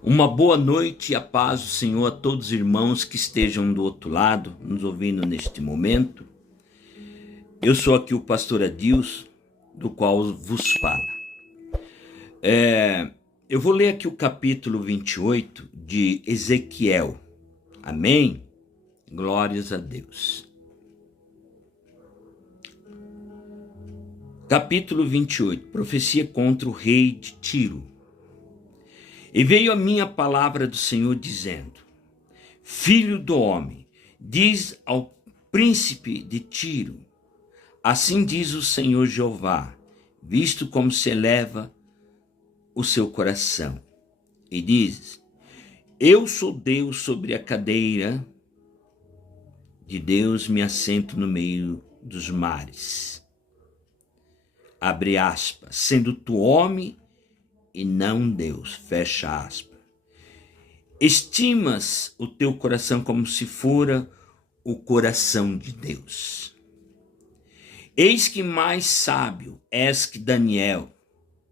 Uma boa noite e a paz do Senhor a todos os irmãos que estejam do outro lado, nos ouvindo neste momento. Eu sou aqui o pastor Adilson, do qual vos fala. Eu vou ler aqui o capítulo 28 de Ezequiel. Amém? Glórias a Deus. Capítulo 28, profecia contra o rei de Tiro. E veio a minha palavra do Senhor dizendo: Filho do homem, diz ao príncipe de Tiro, assim diz o Senhor Jeová, visto como se eleva o seu coração. E diz: Eu sou Deus sobre a cadeira de Deus, me assento no meio dos mares. Abre aspas, sendo tu homem e não Deus, fecha aspas. Estimas o teu coração como se fora o coração de Deus. Eis que mais sábio és que Daniel,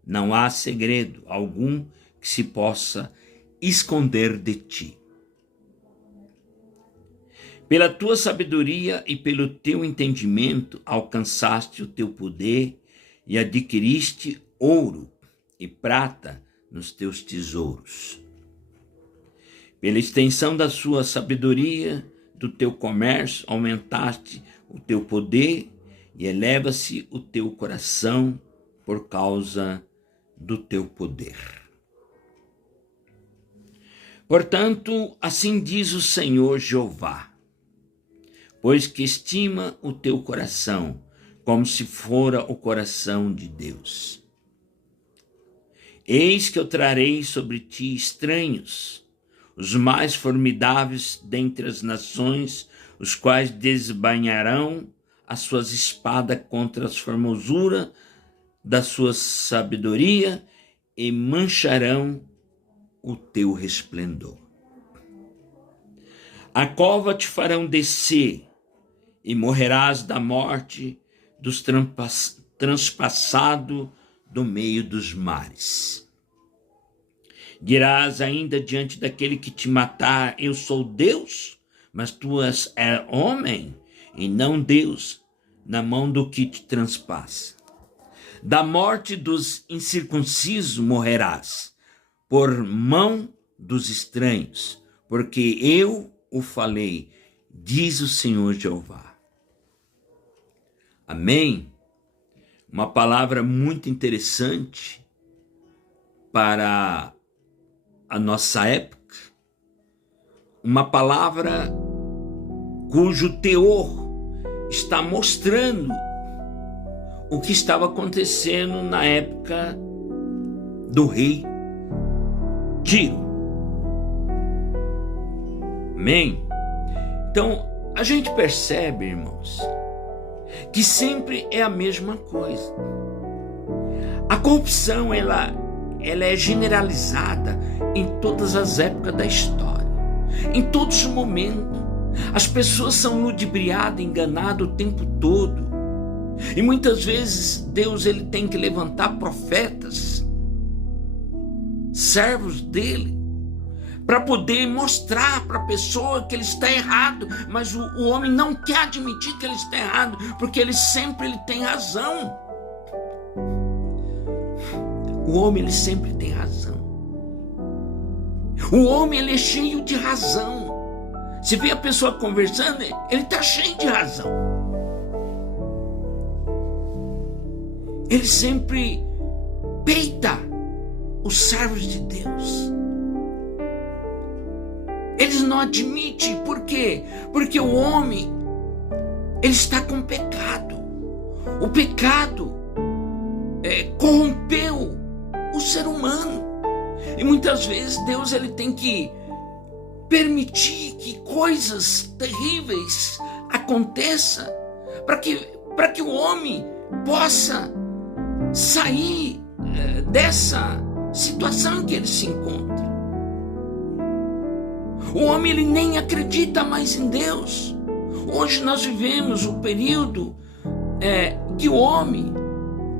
não há segredo algum que se possa esconder de ti. Pela tua sabedoria e pelo teu entendimento alcançaste o teu poder e adquiriste ouro e prata nos teus tesouros. Pela extensão da sua sabedoria, do teu comércio, aumentaste o teu poder e eleva-se o teu coração por causa do teu poder. Portanto, assim diz o Senhor Jeová, pois que estima o teu coração como se fora o coração de Deus. Eis que eu trarei sobre ti estranhos, os mais formidáveis dentre as nações, os quais desbanharão as suas espadas contra as formosuras da sua sabedoria e mancharão o teu resplendor. A cova te farão descer e morrerás da morte dos transpassados do meio dos mares. Dirás ainda diante daquele que te matar, eu sou Deus, mas tu és homem e não Deus, na mão do que te transpassa. Da morte dos incircuncisos morrerás, por mão dos estranhos, porque eu o falei, diz o Senhor Jeová. Amém? Uma palavra muito interessante para a nossa época, uma palavra cujo teor está mostrando o que estava acontecendo na época do rei Tiro. Amém? Então, a gente percebe, irmãos, que sempre é a mesma coisa. A corrupção, ela é generalizada em todas as épocas da história, em todos os momentos. As pessoas são ludibriadas, enganadas o tempo todo. E muitas vezes Deus ele tem que levantar profetas, servos dele, para poder mostrar para a pessoa que ele está errado, mas o homem não quer admitir que ele está errado, porque ele sempre tem razão. O homem ele sempre tem razão. O homem ele é cheio de razão. Se vê a pessoa conversando, ele está cheio de razão. Ele sempre peita os servos de Deus. Eles não admitem, por quê? Porque o homem, ele está com pecado. O pecado corrompeu o ser humano. E muitas vezes Deus ele tem que permitir que coisas terríveis aconteçam para que o homem possa sair dessa situação em que ele se encontra. O homem ele nem acredita mais em Deus. Hoje nós vivemos o período que o homem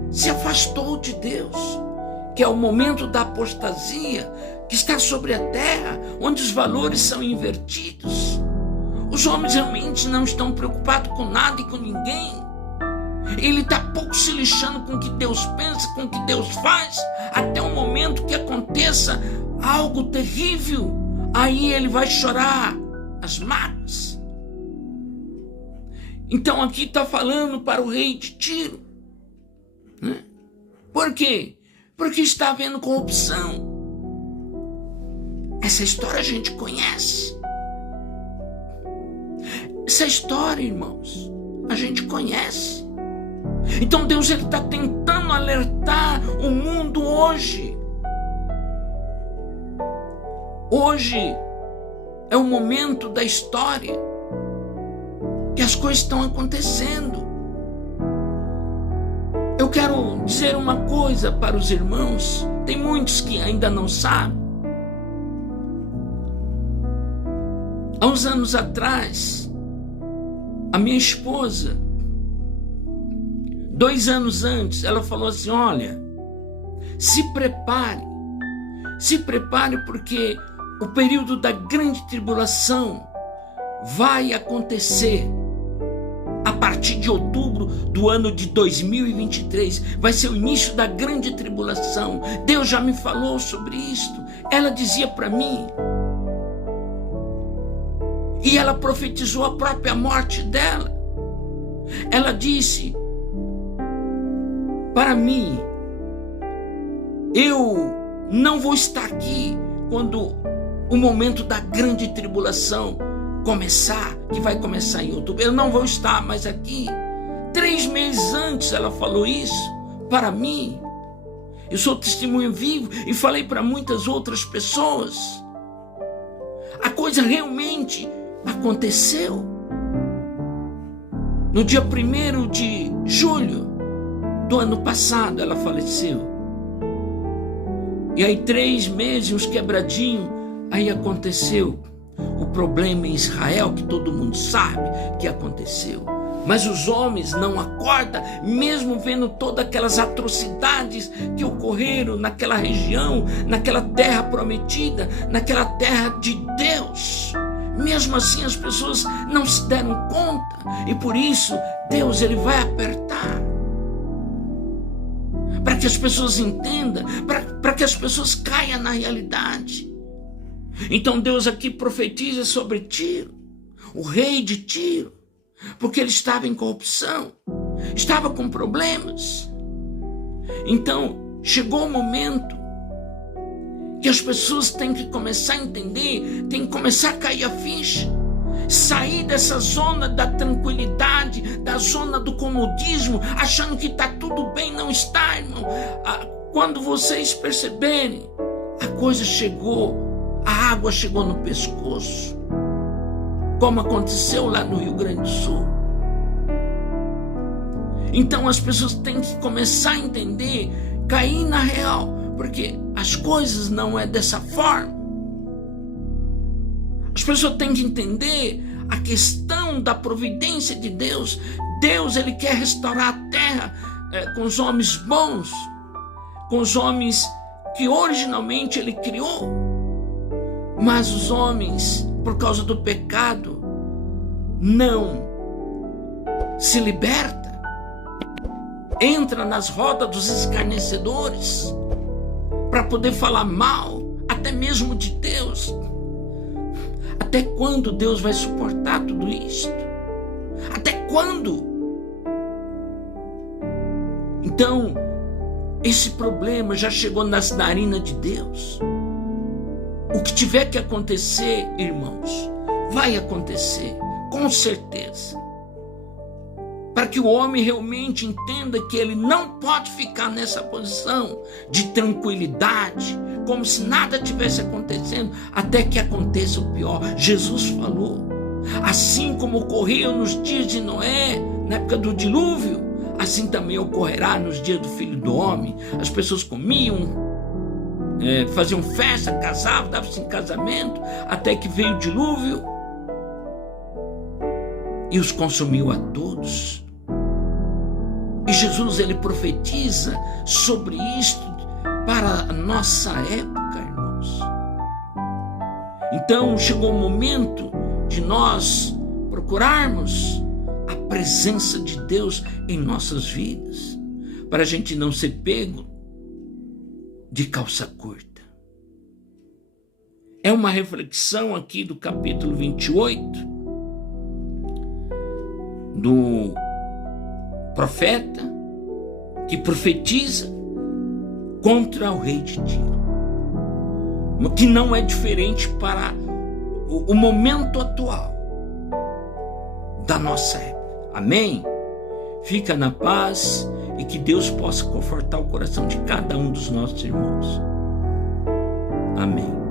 se afastou de Deus, que é o momento da apostasia, que está sobre a terra, onde os valores são invertidos. Os homens realmente não estão preocupados com nada e com ninguém. Ele está pouco se lixando com o que Deus pensa, com o que Deus faz, até o momento que aconteça algo terrível. Aí ele vai chorar as mágoas. Então aqui está falando para o rei de Tiro, né? Por quê? Porque está havendo corrupção. Essa história a gente conhece. Essa história, irmãos, a gente conhece. Então Deus está tentando alertar o mundo hoje. Hoje é o momento da história que as coisas estão acontecendo. Eu quero dizer uma coisa para os irmãos. Tem muitos que ainda não sabem. Há uns anos atrás, a minha esposa, 2 anos antes, ela falou assim: olha, se prepare porque o período da grande tribulação vai acontecer a partir de outubro do ano de 2023. Vai ser o início da grande tribulação. Deus já me falou sobre isto. Ela dizia para mim, e ela profetizou a própria morte dela. Ela disse para mim: eu não vou estar aqui quando o momento da grande tribulação começar, que vai começar em outubro. Eu não vou estar mais aqui. 3 meses antes ela falou isso para mim. Eu sou testemunho vivo e falei para muitas outras pessoas. A coisa realmente aconteceu. No dia 1º de julho do ano passado ela faleceu. E aí 3 meses, uns quebradinhos, aí aconteceu o problema em Israel, que todo mundo sabe que aconteceu. Mas os homens não acordam, mesmo vendo todas aquelas atrocidades que ocorreram naquela região, naquela terra prometida, naquela terra de Deus. Mesmo assim as pessoas não se deram conta, e por isso Deus ele vai apertar, para que as pessoas entendam, para que as pessoas caiam na realidade. Então Deus aqui profetiza sobre Tiro, o rei de Tiro, porque ele estava em corrupção, estava com problemas. Então chegou o momento que as pessoas têm que começar a entender, têm que começar a cair a ficha, sair dessa zona da tranquilidade, da zona do comodismo, achando que está tudo bem. Não está, irmão. Quando vocês perceberem, a coisa chegou, a água chegou no pescoço, como aconteceu lá no Rio Grande do Sul. Então as pessoas têm que começar a entender, cair na real, porque as coisas não é dessa forma. As pessoas têm que entender a questão da providência de Deus. Deus ele quer restaurar a terra com os homens bons, com os homens que originalmente ele criou. Mas os homens, por causa do pecado, não se liberta, entra nas rodas dos escarnecedores para poder falar mal, até mesmo de Deus. Até quando Deus vai suportar tudo isto? Até quando? Então, esse problema já chegou nas narinas de Deus. O que tiver que acontecer, irmãos, vai acontecer, com certeza. Para que o homem realmente entenda que ele não pode ficar nessa posição de tranquilidade, como se nada tivesse acontecendo, até que aconteça o pior. Jesus falou, assim como ocorreu nos dias de Noé, na época do dilúvio, assim também ocorrerá nos dias do Filho do Homem. As pessoas comiam, faziam festa, casavam, davam-se em casamento, até que veio o dilúvio e os consumiu a todos. E Jesus ele profetiza sobre isto para a nossa época, irmãos. Então chegou o momento de nós procurarmos a presença de Deus em nossas vidas, para a gente não ser pego de calça curta. É uma reflexão aqui do capítulo 28 do profeta que profetiza contra o rei de Tiro, que não é diferente para o momento atual da nossa época. Amém? Fica na paz e que Deus possa confortar o coração de cada um dos nossos irmãos. Amém.